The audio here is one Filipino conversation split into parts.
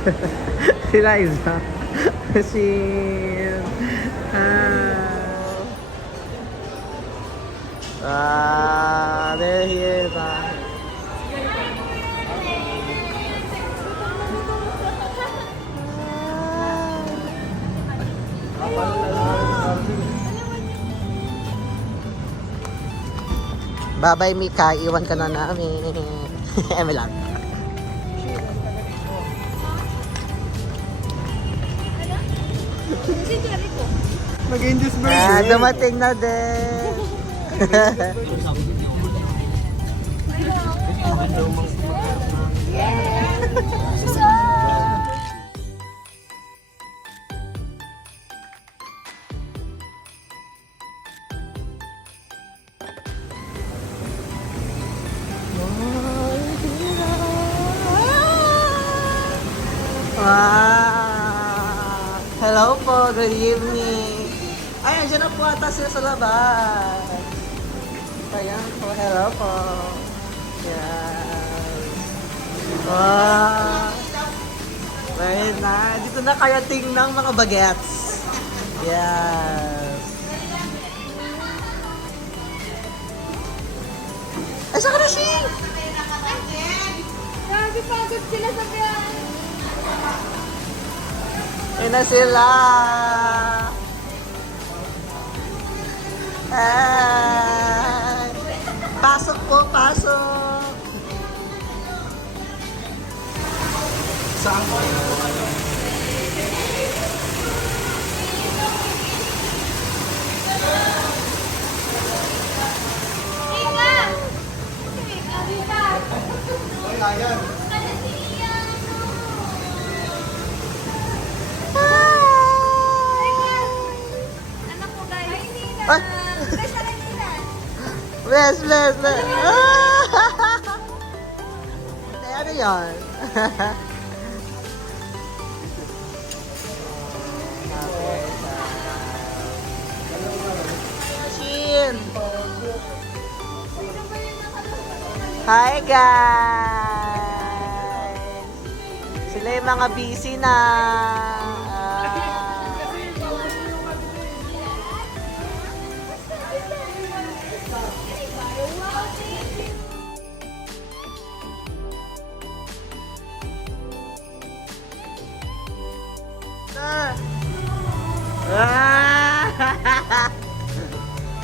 Si Liza. Si... there he is. Bye-bye, Mika. Iwan ka na namin. Eme lang. Mag-Indies version. Dumating na din. Wow! Hello po, good evening. Ay, andyan na po ata sila sa labas. Ayan po, hello po. Yes. Wow! Very nice. Dito na kaya tingnan mga bagets. Yes. Ay, saan ka na siya? Pagod sila sa biyahe. Ayun na sila. Ay. Pasok po, pasok. Saan ko? Ika! Ika, Ika! Ay, ayan. Anak ko guys. Ay, hindi na. Ay. Bless na lang sila. Bless, bless, bless. Ay, ano yun? Shin. Hi guys! Sila yung mga busy na.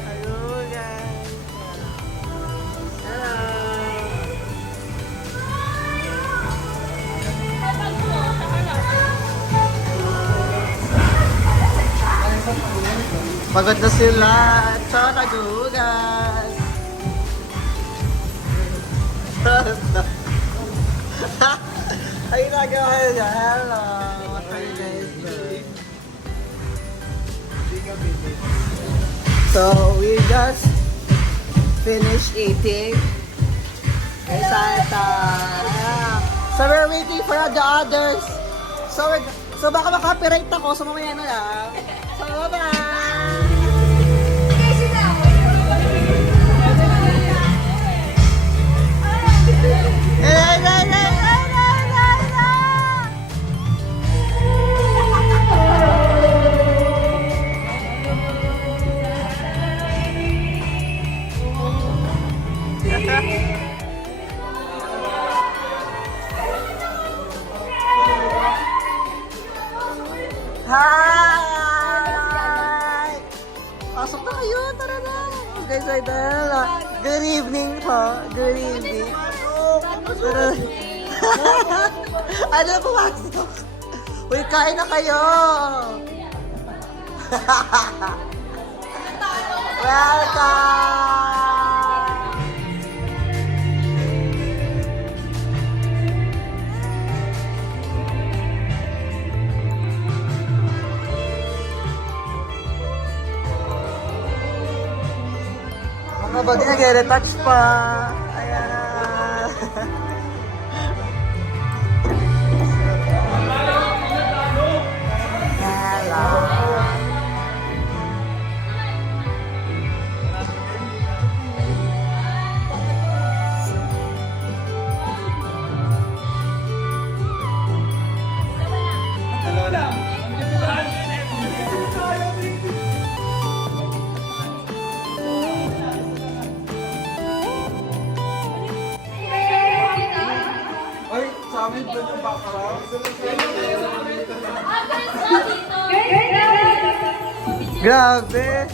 Ayun guys. Hello. Pagod na sila at saka nagugas. Ay, nagawa niya. Hello. What are you guys doing? So, we just finished eating. So, we're waiting for the others. So baka makapiright ako. So, mamaya na lang. So, bye-bye! Hi! Pasok na kayo, tara na. Guys, ay dala. Good evening po. Good evening. Tara. Ano na pumasok? Uy, kain na kayo. Welcome! Mga bagay nag-retouch pa. Ayan. Hello. Grabe!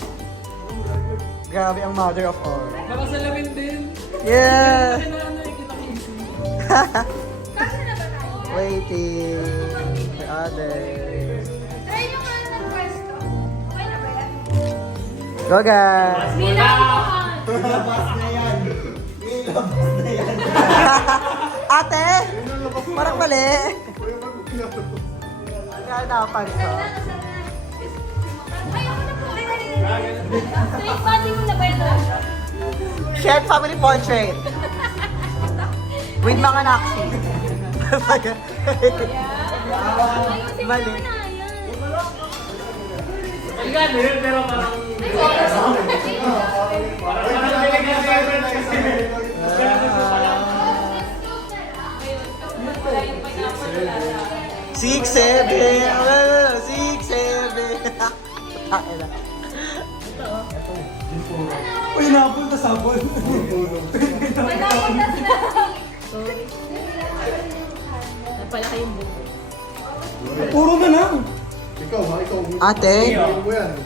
Grabe ang mother of all. Nakasalamin din. Yeah! Kailangan na kita easy. Waiting for others. Try nyo nga ng pwesto. Okay na ba yan? Go guys! Nilabuhan! Ilabas na yan. Ilabas na yan. Ate! Parang mali. Kuya, ba't mo pinatapos? Kaya nakapanso. Ay, ako na po. Straight body mo na ba ito? Shared family portrait. With mga naksi. Ayusin mo Mali. na yan. Ay, ganun, pero parang... Six, seven. 6, 7. Takina. Uy, napunta sabon. Napalaki yung buko. Puro na lang. Ikaw ha, ikaw. Ate? Ikaw mo yan.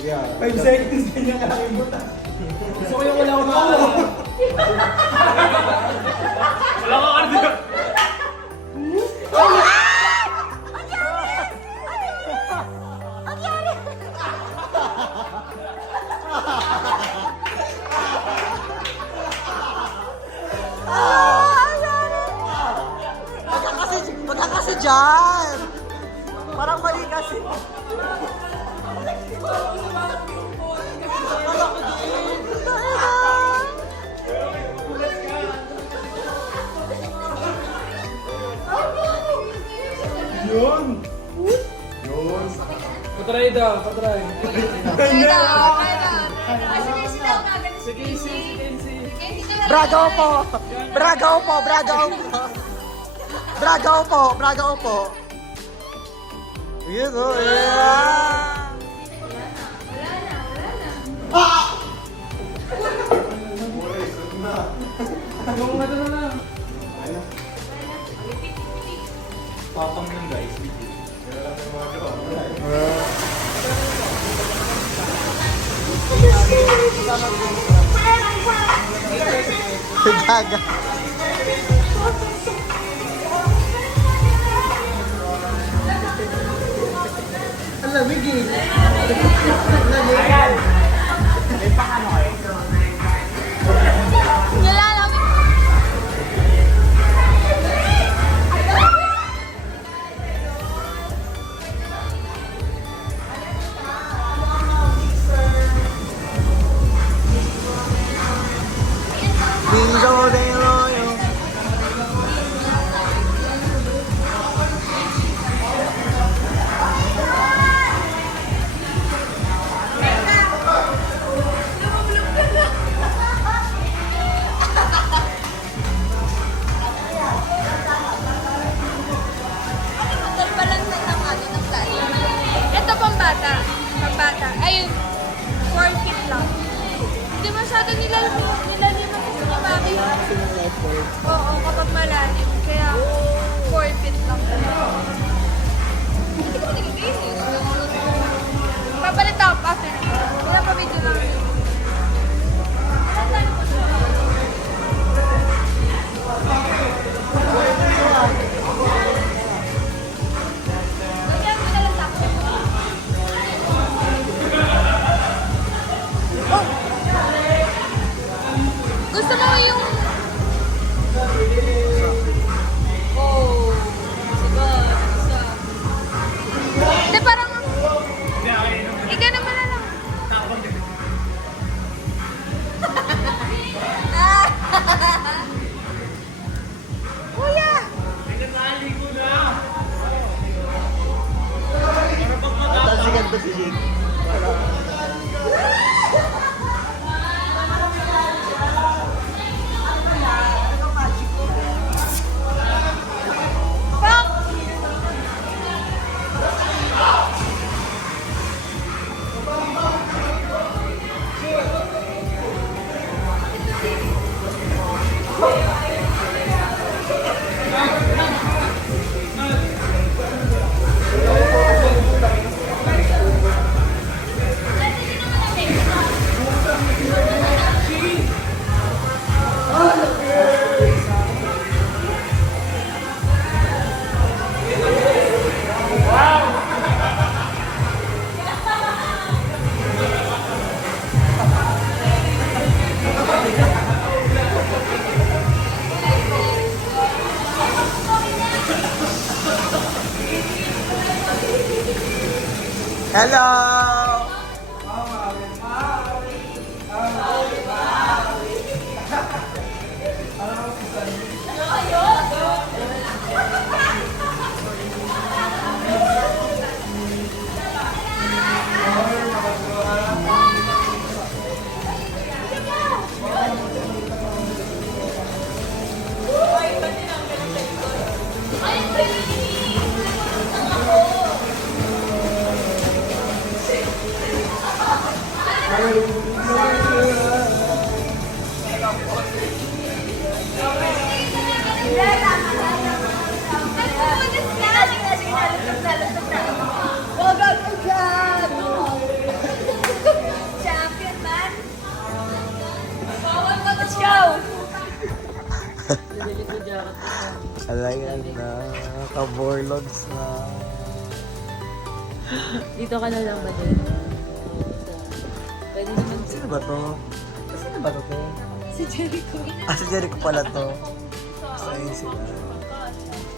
Yeah. 5 seconds ganyan ka lang yung buta. Gusto ko yung wala ko na. Wala ko cardio. Magkakasi dyan! Parang mali kasi. Yun. Yun. Patry daw, patry. Kaya sige sila ang agad si Casey. Bragaw po! Bragaw po! Bragaw po! Bragaw po! Bragaw po! Yun o! Yeah! Yung ano na lang. Papang lang guys. Gaga. Ang lamig eh. Nilalamig. Bingo de loyo. Motor pa lang ng plano. Ito pambata. Pambata. Ayun. 4 feet lang. Hindi masyado nilaliman kasi ni Mami. Oo, kapag malalim. Kaya 4 feet lang. Hindi ko nagiging. Papalit ako after. Wala pa video lang. Lagyan mo na lang sa akin. Gusto mo yung... Oh, isa. Hindi, parang... Ika naman na lang. Hello! Champion man! Let's go! Alayan na. Kaborlogs na. Dito ka na lang ba din? Pwede naman Sino ba to? Sino ba to? si Jericho. Ah, si Jericho pala to. Gusto yun sila.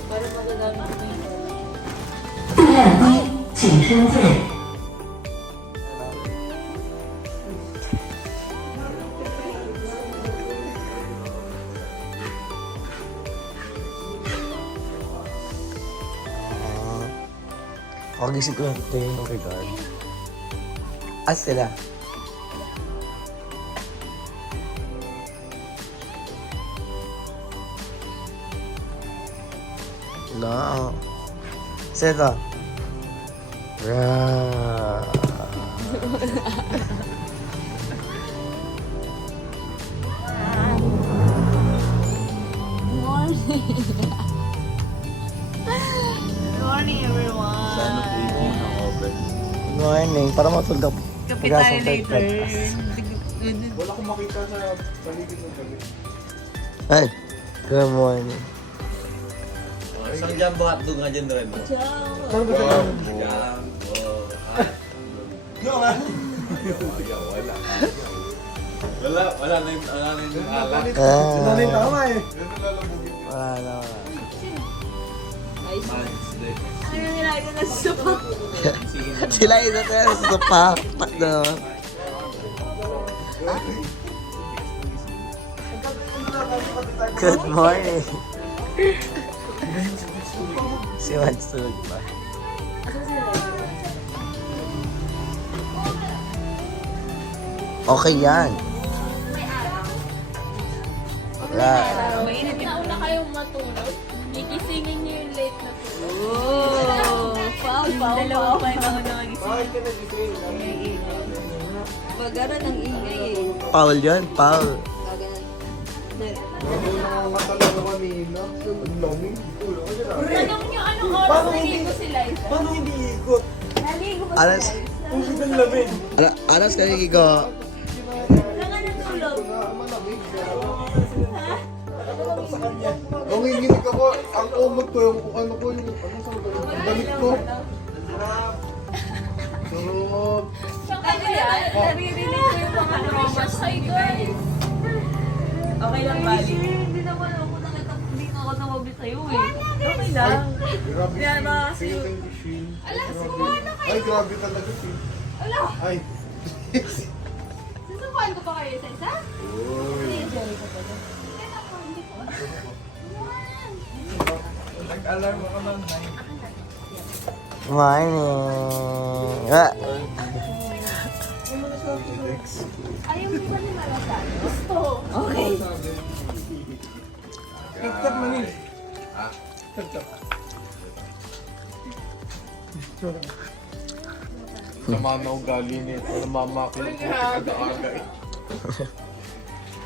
Para magagamit mo yun. Kagising ko yung tingin ng regard. Ah, sila. No. Sino to? Ra. Morning, everyone. Good morning. Para matulog Kape tayo later. Wala akong makita sa paligid ng gabi. Ay, good morning. Isang jumbo hotdog nga dyan rin. Wala na yung alak. Sila na yung tama eh. Wala na, wala. Ano yung ginagawa na sa sopa? Sila isa tayo sa sopa. No. Good morning. Si Mansug pa. Okay yan. Wala. Mainit na una kayong matulog. Gigisingin niyo yung late na tulog. Oh! Wow. Dalawa pa yung mga nagising. Bakit ka nagising? Pag-ara ng ingay eh. Paul yan, Paul. Gaganan. Yung mga mata lang naman ni Ina. Ang lamig. Tanong niyo anong oras naligo si Liza? Paano hindi ikot? Naligo ba Alas, si Liza? Ang sigang lamig. alas ka Gigo. Saan ka natulog? Malamig. Nung hinginig ako, ang umot ko, yung ano ko, yung ano sa damit ko. Sarap. Saan ka yan? Naririnig ko yung mga precious kay guys. Okay lang, Bali. Hindi naman ako nakita. Hindi nga ako nawabi sa'yo eh. Okay lang. Grabe Kaya si- ba si King Shin. Alas, Grabe. sumuha na kayo. Ay, grabe talaga si. Ala, Ay. susubuhan ko pa kayo sa isa? Uy. Nag-alarm ako ng 9. Morning. Ah. Ayaw mo ba ni Malasan? Gusto. Okay. Tap-tap man eh. Tap-tap. Sama na ugali nito. Namamakit ko kada-aga eh.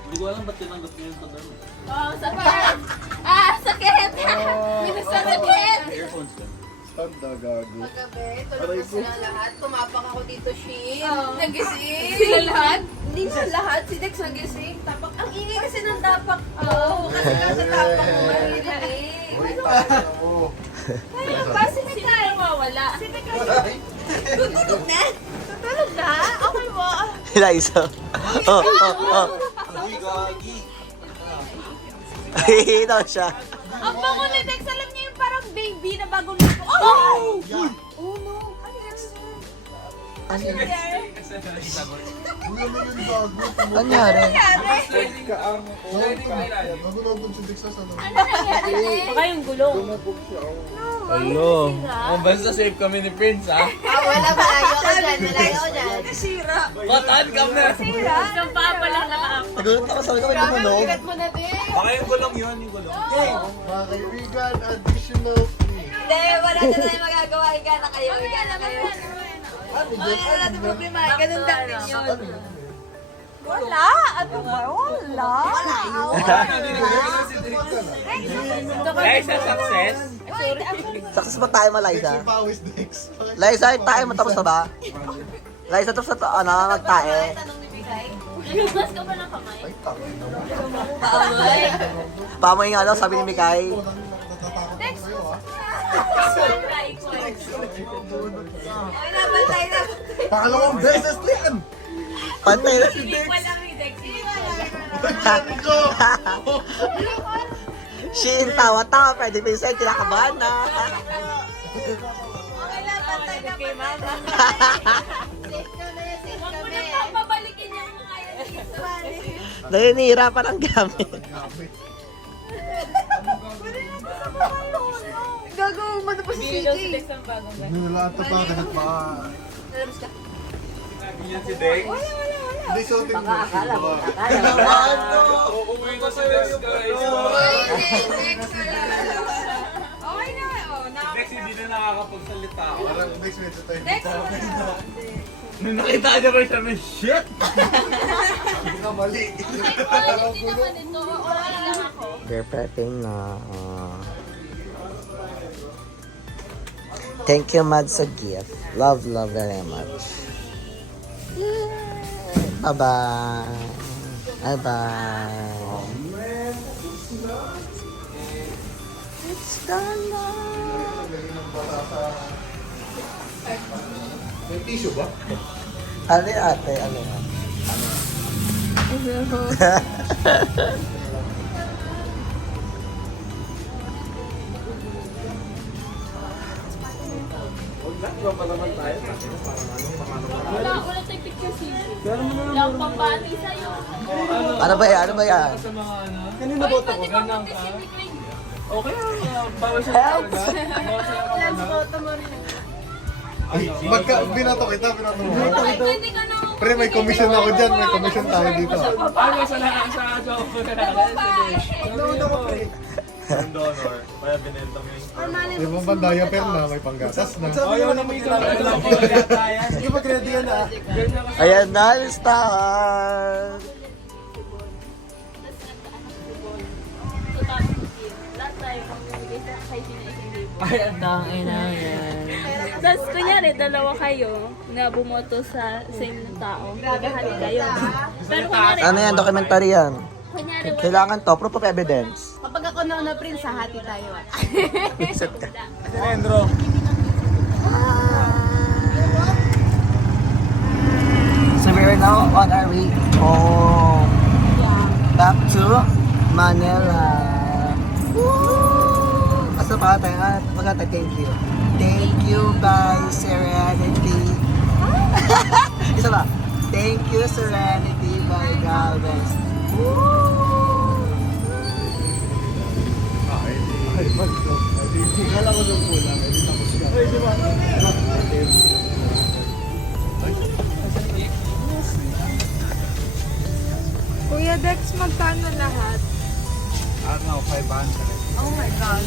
Hindi ko alam ba't tinanggap niyo yung kadami. Oh, sakit! Ah, sakit! Minasakit! Earphones ka. Tanda gago. Kagabi, tulog na sila lahat. Tumapak ako dito, Shin. Oo. Nagising. Sila lahat? Hindi na lahat. Si Dex nagising. Tapak. Ang ingay kasi ng tapak ko. Kasi sa tapak ko maririnig. Ako. Kaya ba? Sino tayo mawala? Sino ka? Tutulog na. Tutulog na? Okay mo? Sila isa. Oh, oh. Uy, gagi! Hihinaw siya. Ang bango ni Dex, alam niyo yung parang baby na bagong luto. Oh! Oh no! Ano yan? Wala na yun bago. Nangyari? Nagulog si Dex sa ano. Baka yung gulong. Hello. Oh, basta safe kami ni Prince, ha? Wala, malayo ka dyan, malayo ka dyan. Bataan ka na. Isang paa pa lang naka-up. Nagulat ako, sabi ko, may tumunog. Bigat mo na, be. Baka yung gulong yun, yung gulong. Mga kaibigan, additional fee. Hindi, wala na tayo magagawa. Ika na kayo, ika na kayo. Wala na natin problema. Ganun lang din yun. Wala? Ano ba? Wala. Guys, sa success. Success ba tayo, Liza? Si Pawis Dex. Liza, yung tayo mo tapos na ba? Liza, tapos na to, ano, magtae. Tanong ni Bigay. Nagbukas ka ba ng kamay? Ay, tangin naman. Pamoy nga daw, sabi ni Mikay. Natatakot ako sa'yo, ha? Okay na, bantay na. Pangalawang beses to yan! Pantay na si Dex. Walang redex. Nangyari ko! Shin, tawa-tawa, pwede minsan, kinakabahan na. Okay na, bantay na. Safe kami, safe Huwag mo kami. na papabalikin yung mga yan dito. Nahihirapan ang gamit. Gagawin mo na pa si Bili daw si CJ. Dex ang bagong bag. Hindi nila ito pa, ganit pa. Lalabas ka. Yan si Dex. Hindi suotin mo. Uuwi ko sa Dex, guys. Okay na, oh. Dex, hindi na nakakapagsalita ako. Parang Dex, medyo tayo. Dex, Nung nakita niya ba siya, may shit! Hindi ka mali. Quality naman ito. Okay lang ako. We're prepping na. Thank you, Mad, sa gift. Love very much. Bye-bye. Bye-bye. It's done now. May tissue ba? Ano yung ate? Ano yan? Wala tayong picture sisi. Lang pambati sa'yo. Ano ba yan? Ano ba yan? Sa mga ano. Kanina ba ito? Ganang ka? Okay, bawal siya talaga. Bawal siya talaga. Binato kita, binato mo. Ay, pwede ka na. Pre, may commission ako dyan. May commission tayo dito. Ano sa lahat sa job ko na Yung donor, kaya binenta mo yung... Di ba ba diaper na, may panggatas na. Ayaw na may isang lang ko. Sige, mag-ready ka na. Ayan na, listahan. Lahat tayo mamimigay sa kay sino isang libo. Ay, ang tangin na yan. Tapos kunyari, dalawa kayo na bumoto sa same na tao. Maghahati kayo. Pero kunyari, Ano yan? Documentary yan. kunyari wala. Kailangan to, proof of evidence. kapag ako na Prince, hati tayo. Isip ka. Sendro. So we're now on our way home. Back to Manila. Woo! Asa pa tayo? Magkata, thank you. Thank you, bye, Serenity. Isa ba? Thank you, Serenity, by Galvez. Ay, magdo. Kala ko yung pulang. Ay, tapos ka. Ay, di ba? Kuya Dex, magkano lahat? Ano, 500. Oh my God.